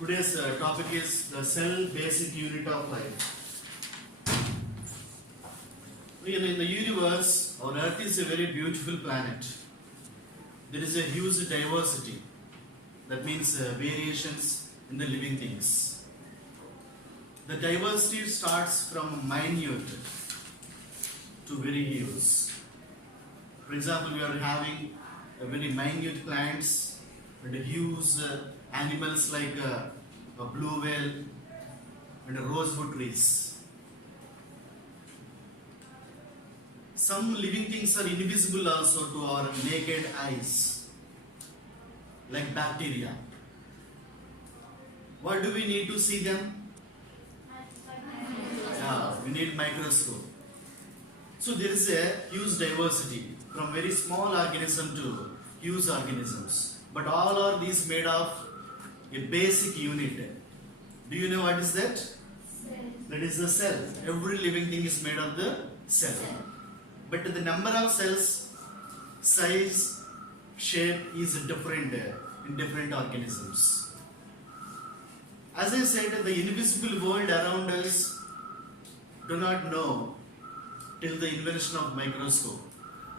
Today's topic is the cell basic unit of life. In the universe, our Earth is a very beautiful planet. There is a huge diversity. That means variations in the living things. The diversity starts from minute to very huge. For example, we are having a very minute plants and huge animals like a blue whale and rosewood trees. Some living things are invisible also to our naked eyes, like bacteria. What do we need to see them? Yeah, we need microscope. So there is a huge diversity from very small organism to huge organisms. But all are these made of a basic unit. Do you know what is that? Cell. That is the cell. Every living thing is made of the cell. But the number of cells, size, shape is different in different organisms. As I said, the invisible world around us do not know till the invention of microscope.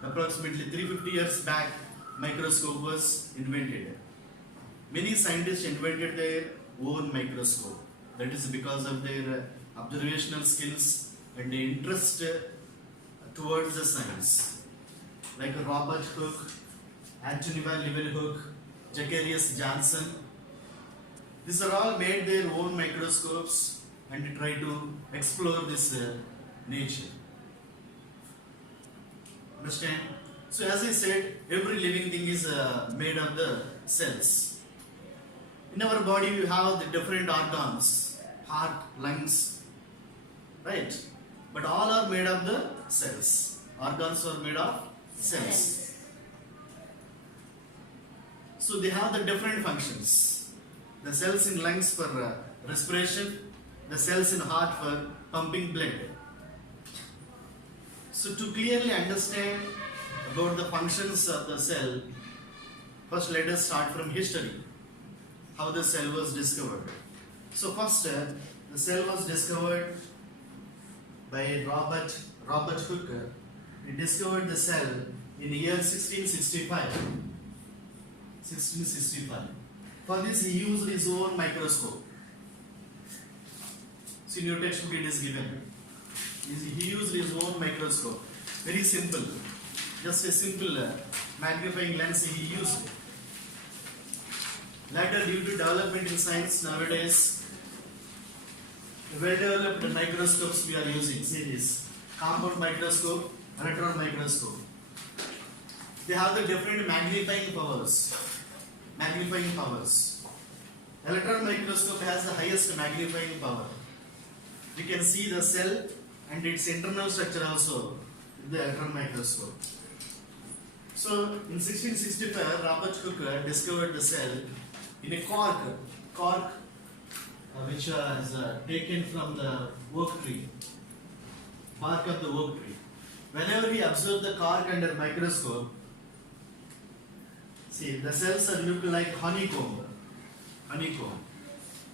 Approximately 350 years back, microscope was invented. Many scientists invented their own microscope. That is because of their observational skills and the interest towards the science. Like Robert Hooke, Antony van Leeuwenhoek, Zacharias Janssen. These are all made their own microscopes and try to explore this nature. Understand? So as I said, every living thing is made of the cells. In our body we have the different organs, heart, lungs, right? But all are made of the cells. Organs are made of cells. So they have the different functions. The cells in lungs for respiration, the cells in heart for pumping blood. So to clearly understand about the functions of the cell, first let us start from history. How the cell was discovered. So first the cell was discovered by Robert Hooke. He discovered the cell in the year 1665. For this he used his own microscope. So in your textbook it is given. He used his own microscope. Very simple. Just a simple magnifying lens he used. Later, due to development in science nowadays, well-developed microscopes we are using. See this: compound microscope, electron microscope. They have the different magnifying powers. Electron microscope has the highest magnifying power. We can see the cell and its internal structure also with the electron microscope. So in 1665, Robert Hooke discovered the cell in a cork which is taken from the oak tree, bark of the oak tree. Whenever we observe the cork under microscope, see the cells are look like honeycomb.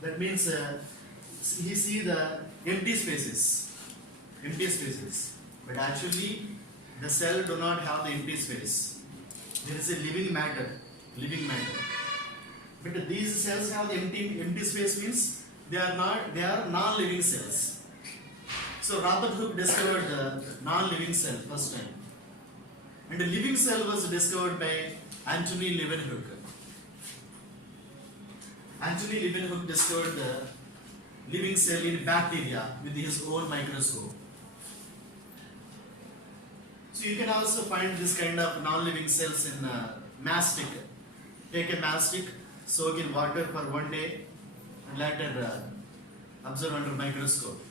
That means you see the empty spaces. But actually, the cell do not have the empty space. There is a living matter. But these cells have the empty space, means they are non-living cells. So Robert Hooke discovered the non-living cell first time. And the living cell was discovered by Antony Leeuwenhoek. Antony Leeuwenhoek discovered the living cell in bacteria with his own microscope. So you can also find this kind of non-living cells in mastic. Take a mastic, soak in water for 1 day, and later observe under microscope.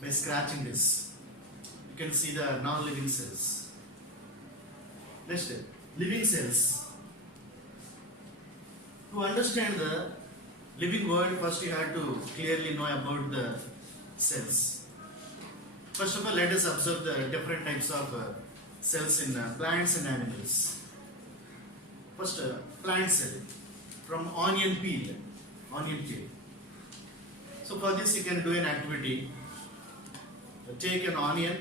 By scratching this, you can see the non-living cells. Next, living cells. To understand the living world, first you have to clearly know about the cells. First of all, let us observe the different types of cells in plants and animals. First, plant cell from onion peel. So for this you can do an activity. Take an onion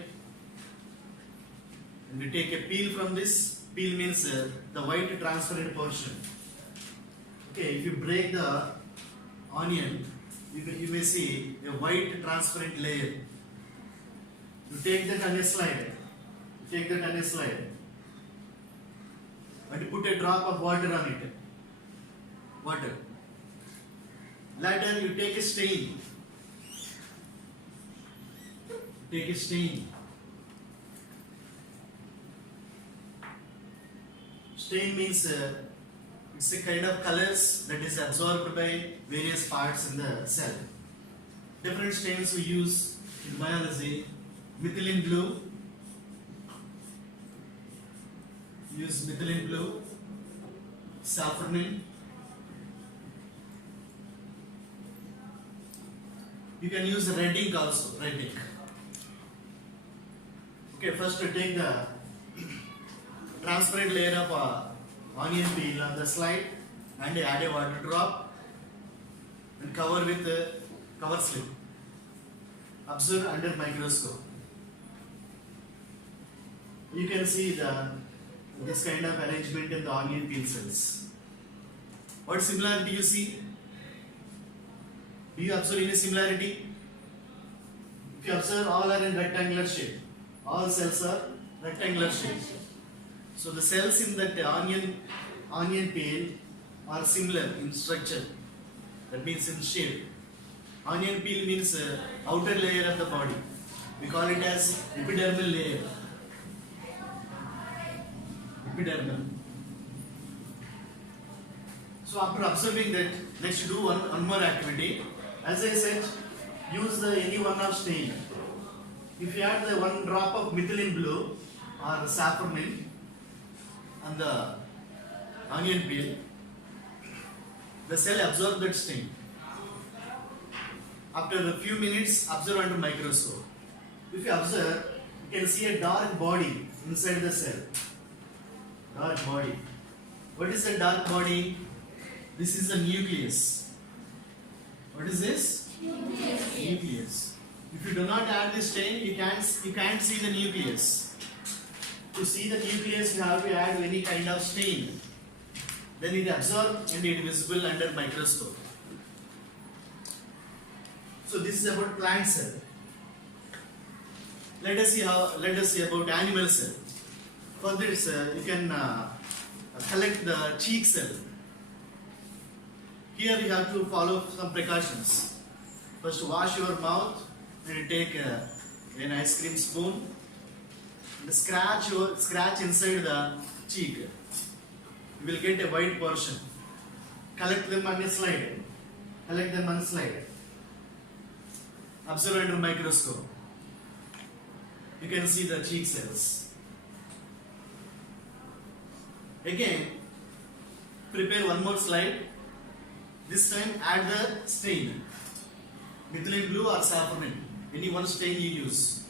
and you take a peel from this. Peel means the white transparent portion. Okay, if you break the onion, you may see a white transparent layer. You take that on a slide. Take that on a slide. And you put a drop of water on it. Water. Later you take a stain. Take a stain. Stain means it's a kind of colors that is absorbed by various parts in the cell. Different stains we use in biology. Methylene blue. Use methylene blue. Safranin. You can use red ink also. Red ink. Okay, first you take the transparent layer of onion peel on the slide and add a water drop and cover with a cover slip. Observe under microscope. You can see this kind of arrangement in the onion peel cells. What similarity you see? Do you observe any similarity? If you observe, all are in rectangular shape. All cells are rectangular shape. So the cells in that onion peel are similar in structure. That means in shape. Onion peel means outer layer of the body. We call it as epidermal layer. Epidermal. So after observing that, let's do one more activity. As I said, use any one of stain. If you add the one drop of methylene blue or safranin on the onion peel, the cell absorbs that stain. After a few minutes, observe under microscope. If you observe, you can see a dark body inside the cell. Dark body. What is the dark body? This is the nucleus. What is this? Nucleus. If you do not add this stain, you can't see the nucleus. To see the nucleus, you have to add any kind of stain. Then it absorbs and it is visible under microscope. So this is about plant cell. Let us see about animal cell. For this, you can collect the cheek cell. Here you have to follow some precautions. First, wash your mouth and take an ice cream spoon and scratch inside the cheek. You will get a white portion. Collect them on a slide. Collect them on a slide. Observe under microscope. You can see the cheek cells. Again, prepare one more slide. This time add the stain. Methylene blue or safranin. Any one stain you use.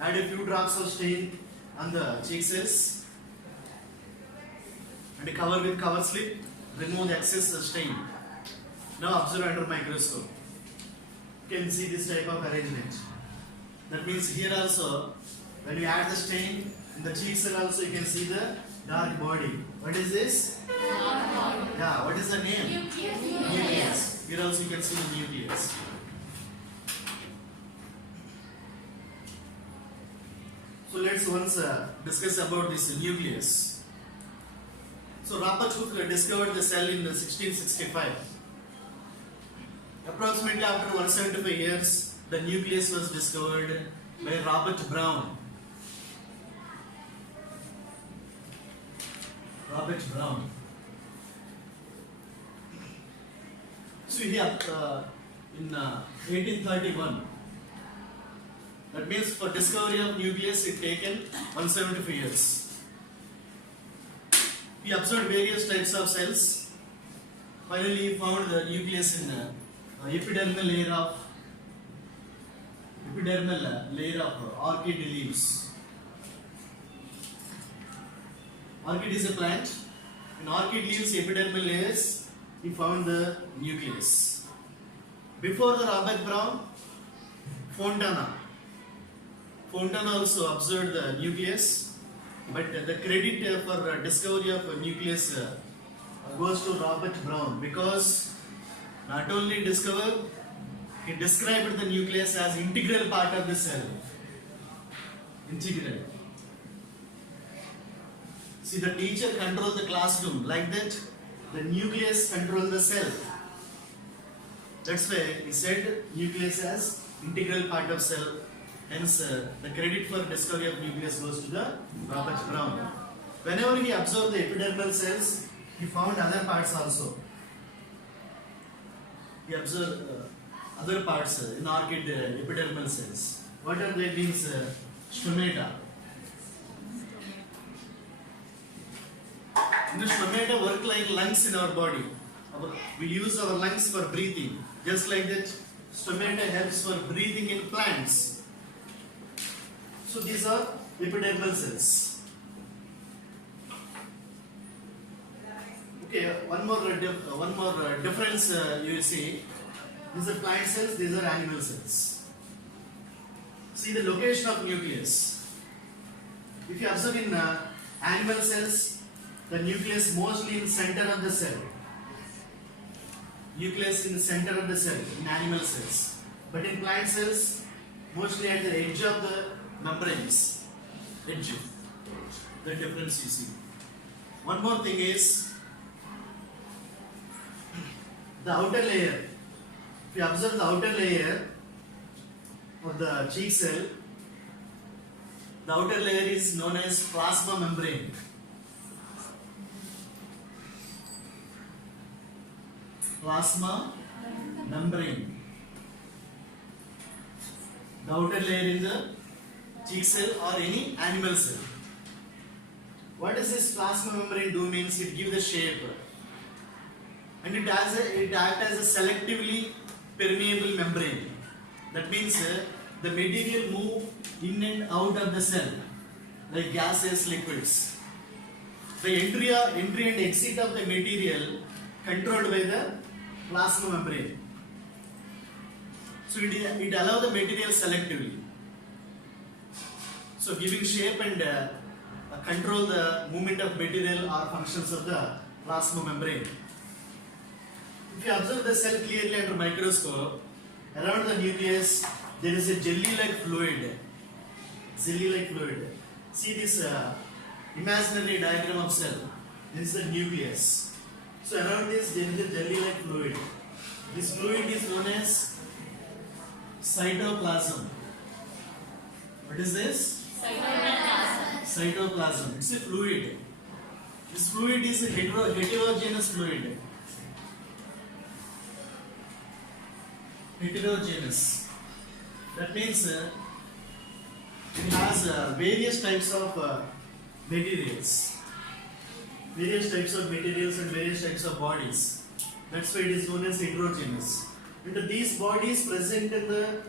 Add a few drops of stain on the cheek cells. And cover with cover slip. Remove the excess stain. Now observe under microscope. You can see this type of arrangement. That means here also, when you add the stain in the cheek cell also, you can see the dark body. What is this? Dark body. Yeah, what is the name? Nucleus. Here also you can see the nucleus. So let's once discuss about this nucleus. So Robert Hooke discovered the cell in 1665. Approximately after 175 years, the nucleus was discovered by Robert Brown. Robert Brown. So here in 1831, that means for discovery of nucleus it taken 175 years. He observed various types of cells. Finally, he found the nucleus in the epidermal layer of orchid leaves. Orchid is a plant. In orchid leaves epidermal layers, he found the nucleus. Before the Robert Brown, Fontana also observed the nucleus, but the credit for discovery of nucleus goes to Robert Brown, because not only discovered, he described the nucleus as integral part of the cell. Integral. See, the teacher controls the classroom, like that the nucleus controls the cell. That's why he said nucleus as integral part of cell. Hence, the credit for discovery of nucleus goes to the Robert Brown. Whenever he observed the epidermal cells, he found other parts also. He observed other parts in orchid epidermal cells. What are they? Means stomata. The stomata work like lungs in our body. We use our lungs for breathing. Just like that, stomata helps for breathing in plants. So these are epidermal cells. Okay, one more difference you will see. These are plant cells, these are animal cells. See the location of nucleus. If you observe in animal cells, the nucleus mostly in center of the cell. Nucleus in the center of the cell in animal cells. But in plant cells, mostly at the edge of the membranes. Edge. The difference you see. One more thing is the outer layer. If you observe the outer layer of the cheek cell, the outer layer is known as plasma membrane. Plasma membrane. The outer layer in the cheek cell or any animal cell. What does this plasma membrane do? Means it gives the shape, and it acts as a selectively permeable membrane. That means the material move in and out of the cell like gases, liquids. The entry and exit of the material controlled by the plasma membrane. So it allows the material selectively. So giving shape and control the movement of material are functions of the plasma membrane. If you observe the cell clearly under microscope, around the nucleus there is a jelly-like fluid. Jelly-like fluid. See this imaginary diagram of cell. This is the nucleus. So around this there is a jelly-like fluid. This fluid is known as cytoplasm. What is this? Cytoplasm. It's a fluid. This fluid is a heterogeneous fluid. Heterogeneous. That means it has various types of materials. Various types of materials and various types of bodies. That's why it is known as heterogeneous. And these bodies present in the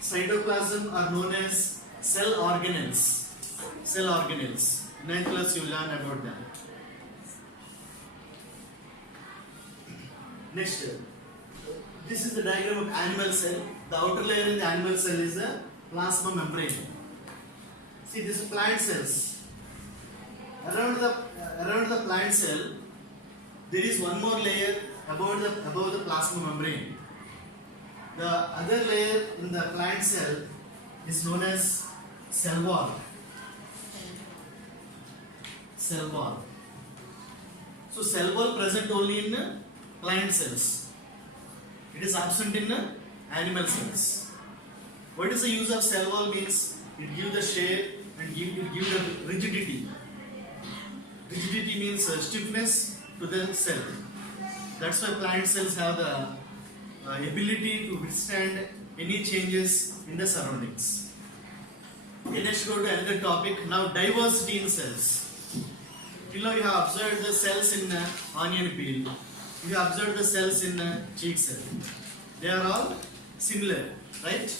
cytoplasm are known as cell organelles. Cell organelles. In 9th class you learn about them. Next, this is the diagram of animal cell. The outer layer in the animal cell is the plasma membrane. See, this is plant cells. Around the plant cell, there is one more layer above the plasma membrane. The other layer in the plant cell is known as cell wall. Cell wall. So cell wall present only in plant cells. It is absent in animal cells. What is the use of cell wall? Means it gives the shape and it gives the rigidity. Rigidity means stiffness to the cell. That's why plant cells have the ability to withstand any changes in the surroundings. Okay, let's go to another topic. Now, diversity in cells. Till now you have observed the cells in onion peel. You have observed the cells in cheek cell. They are all similar, right?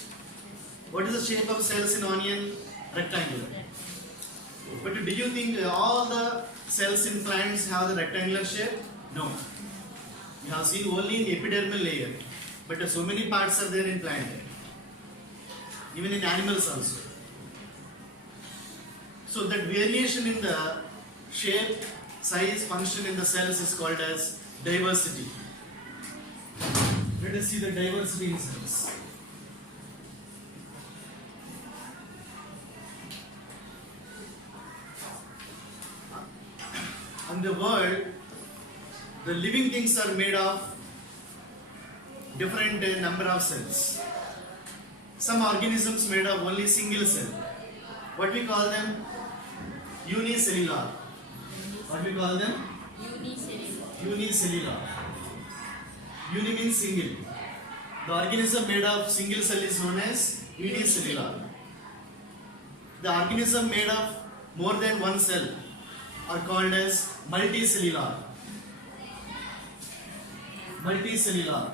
What is the shape of cells in onion? Rectangular. But do you think all the cells in plants have the rectangular shape? No. You have seen only in the epidermal layer. but so many parts are there in plant, even in animals also. So that variation in the shape, size, function in the cells is called as diversity. Let us see the diversity in cells. In the world, the living things are made of different number of cells. Some organisms made of only single cell. What we call them? Unicellular. What we call them? Unicellular. Uni means single. The organism made of single cell is known as unicellular. The organism made of more than one cell are called as multicellular. Multicellular.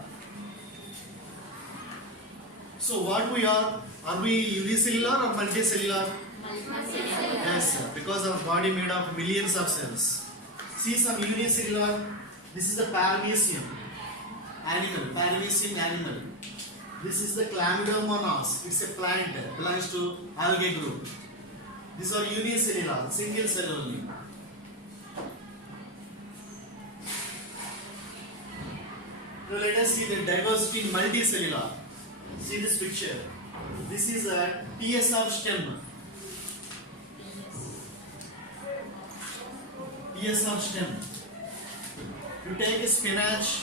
So what we are we unicellular or multicellular? Yes, sir. Because our body made of millions of cells. See some unicellular. This is the paramecium animal. Paramecium animal. This is the Chlamydomonas. It's a plant. Belongs to algae group. These are unicellular, single cell only. Now let us see the diversity in multicellular. See this picture. This is a PS of stem. PS of stem. You take a spinach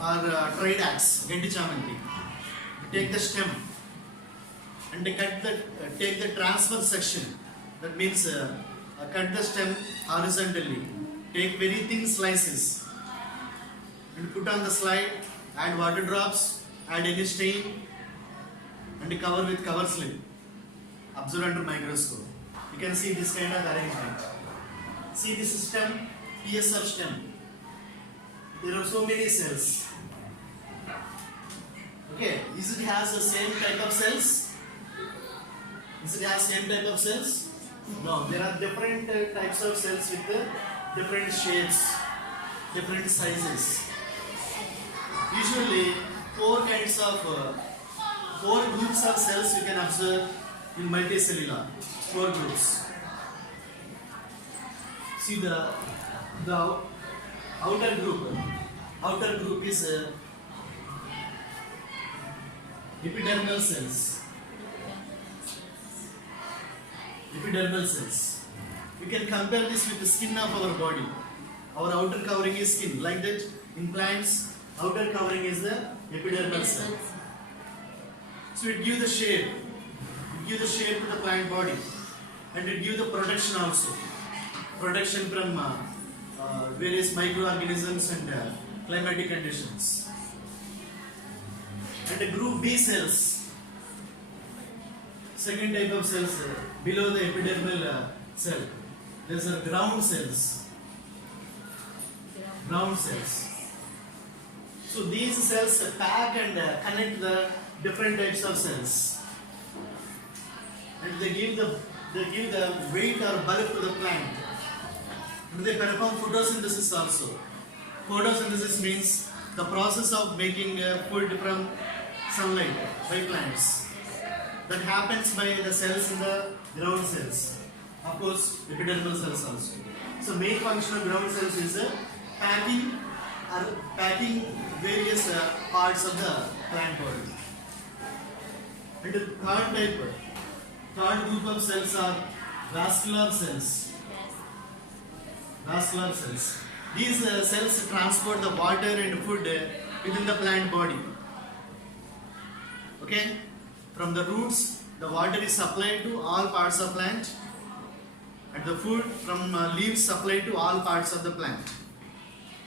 or tridax, Genti chamanti. You take the stem and take the transverse section. That means cut the stem horizontally. Take very thin slices and put on the slide. Add water drops. Add any stain and cover with cover slip. Observe under microscope. You can see this kind of arrangement. See this stem, PS of stem. There are so many cells. Okay, is it has the same type of cells? Is it has same type of cells? No, there are different types of cells with different shapes, different sizes. Usually, four groups of cells you can observe in multicellular. 4 groups. See the outer group. Outer group is epidermal cells. Epidermal cells. We can compare this with the skin of our body. Our outer covering is skin. Like that, in plants, outer covering is the epidermal cell. So it gives the shape. It gives the shape to the plant body. And it gives the protection also. Protection from various microorganisms and climatic conditions. And the group B cells, second type of cells below the epidermal cell. These are ground cells. Ground cells. So these cells pack and connect the different types of cells, and they give the weight or bulk to the plant. And they perform photosynthesis also. Photosynthesis means the process of making food from sunlight by plants. That happens by the cells in the ground cells. Of course, epidermal cells also. So main function of ground cells is packing various parts of the plant body. And the third group of cells are vascular cells. Vascular cells. These cells transport the water and food within the plant body. Okay? From the roots, the water is supplied to all parts of plant, and the food from leaves supplied to all parts of the plant.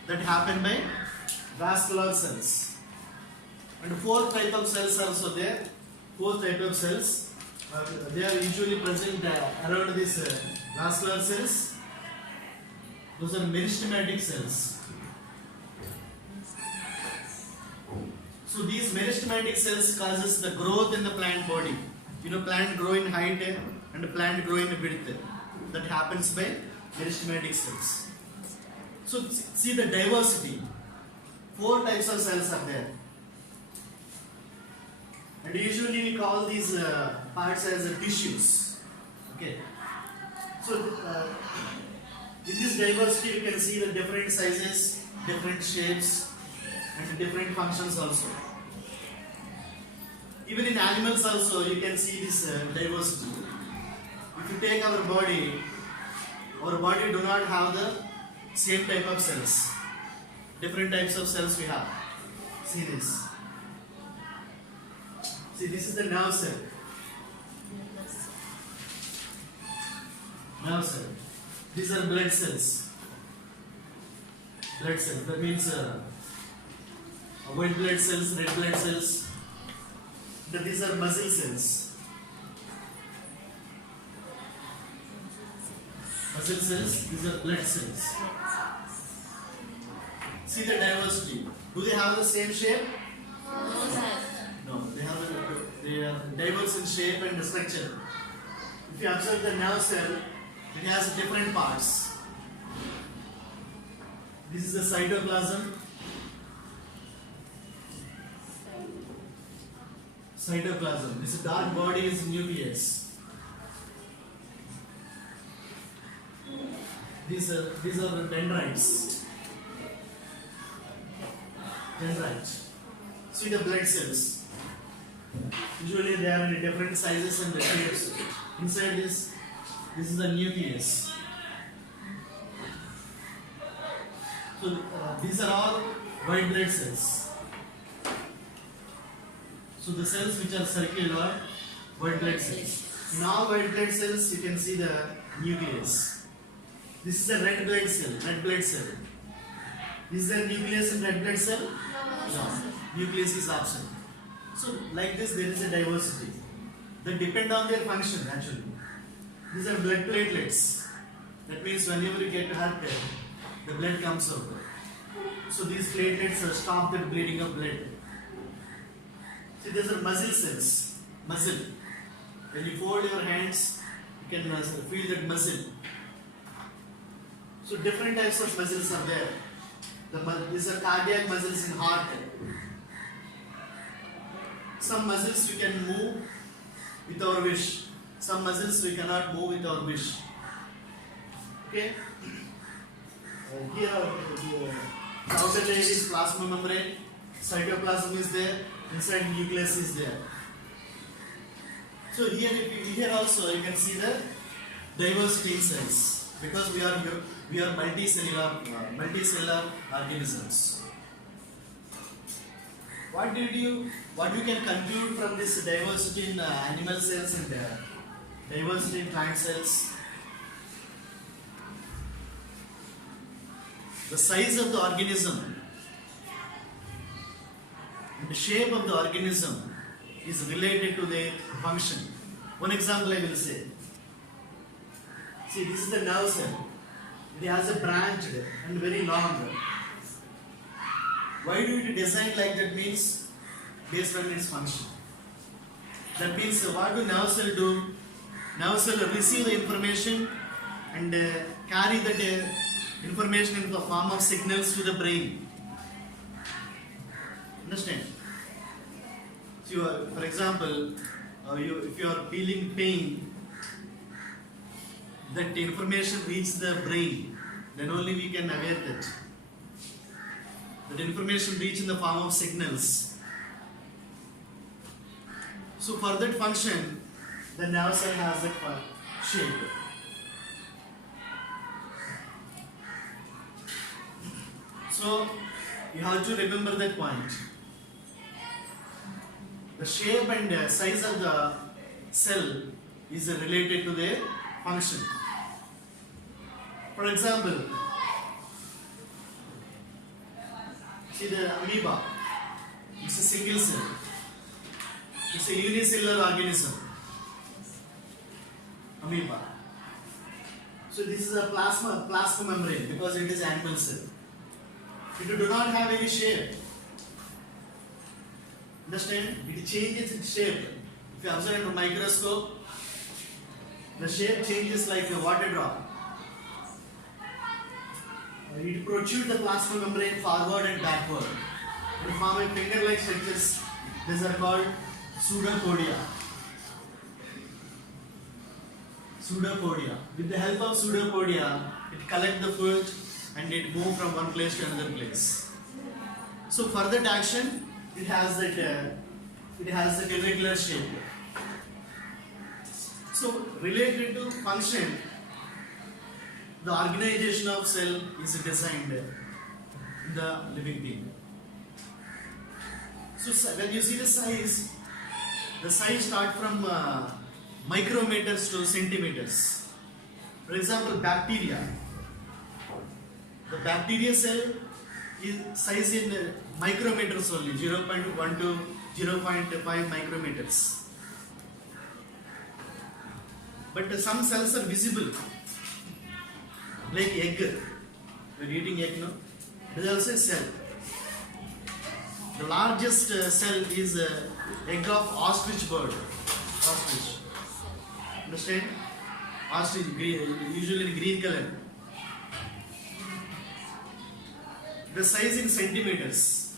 That happen by vascular cells. And fourth type of cells are also there. Fourth type of cells, they are usually present around these vascular cells. Those are meristematic cells. So these meristematic cells causes the growth in the plant body. You know, plant grow in height and plant grow in width. That happens by meristematic cells. So see the diversity. 4 types of cells are there. And usually we call these parts as tissues. Okay. So in this diversity you can see the different sizes, different shapes, and different functions also. Even in animals also you can see this diversity. If you take our body do not have the same type of cells. Different types of cells we have. See this. See, this is the nerve cell. Nerve cell. These are blood cells. Blood cells. That means white blood cells, red blood cells. Then these are muscle cells. Muscle cells. These are blood cells. See the diversity. Do they have the same shape? No, sir. No, they are diverse in shape and structure. If you observe the nerve cell, it has different parts. This is the cytoplasm. Cytoplasm. This dark body is nucleus. These are the dendrites. Dendrites. See the blood cells. Usually they are in different sizes and shapes. Inside this is the nucleus. So these are all white blood cells. So the cells which are circular, white blood cells. In all white blood cells you can see the nucleus. This is a red blood cell, red blood cell. Is there nucleus in red blood cell? No. Nucleus is absent. So like this there is a diversity. They depend on their function actually. These are blood platelets. That means whenever you get hurt, the blood comes out. So these platelets stop the bleeding of blood. See, these are muscle cells. Muscle. When you fold your hands, you can feel that muscle. So different types of muscles are there. These are cardiac muscles in heart. Some muscles we can move with our wish. Some muscles we cannot move with our wish. Okay? Here the outer layer is plasma membrane. Cytoplasm is there. Inside nucleus is there. So here also you can see the diversity in cells because we are multicellular organisms. What you can conclude from this diversity in animal cells and diversity in plant cells? The size of the organism and the shape of the organism is related to their function. One example I will say. See, this is the nerve cell. It has a branched and very long. Why do it design like that means based on its function? That means what do nerve cell do? Nerve cell receive the information and carry that information in the form of signals to the brain. Understand? So, for example, if you are feeling pain, that information reaches the brain, then only we can aware that. That information reach in the form of signals. So for that function, the nerve cell has that shape. So you have to remember that point. The shape and size of the cell is related to their function. For example, see the amoeba. It's a single cell. It's a unicellular organism. Amoeba. So this is a plasma membrane because it is animal cell. It do not have any shape. Understand? It changes its shape. If you observe in a microscope, the shape changes like a water drop. It protrudes the plasma membrane forward and backward. It form a finger-like structures. These are called pseudopodia. Pseudopodia. With the help of pseudopodia, it collects the food and it moves from one place to another place. So for that action, it has that irregular shape. So related to function, the organization of cell is designed in the living thing. So when you see the size starts from micrometers to centimeters. For example, bacteria. The bacteria cell is size in micrometers only, 0.1 to 0.5 micrometers. But some cells are visible, like egg. We're eating egg, no? It is also a cell. The largest cell is egg of ostrich bird. Ostrich. Understand? Ostrich, usually in green color. The size in centimeters.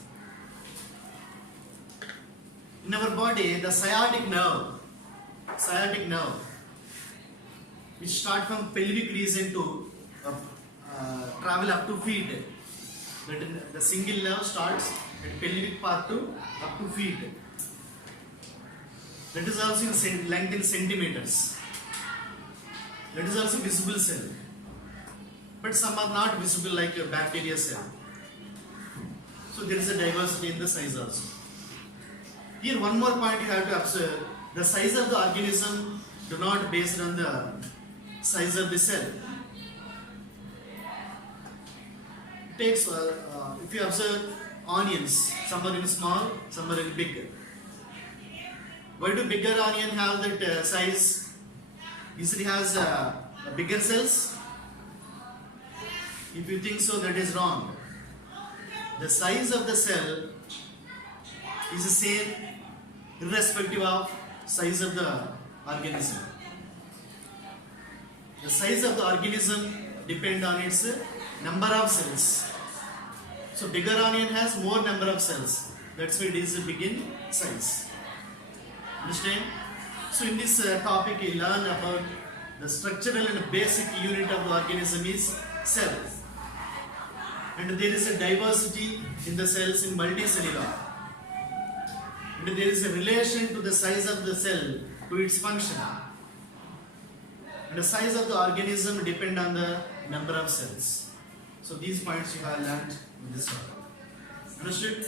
In our body, the sciatic nerve, which start from pelvic region to travel up to feet. The single nerve starts at pelvic part to up to feet. That is also in length in centimeters. That is also visible cell. But some are not visible like a bacteria cell. So there is a diversity in the size also. Here one more point you have to observe. The size of the organism do not based on the size of the cell. Takes if you observe onions, some are in small, some are in big. Why do bigger onion have that size? Usually has bigger cells. If you think so, that is wrong. The size of the cell is the same irrespective of size of the organism. The size of the organism depends on its number of cells. So bigger onion has more number of cells. That's why it is big in size. Understand? So in this topic you learn about the structural and basic unit of the organism is cell. And there is a diversity in the cells in multicellular. And there is a relation to the size of the cell to its function. And the size of the organism depend on the number of cells. So these points you have learned in this topic. Understood?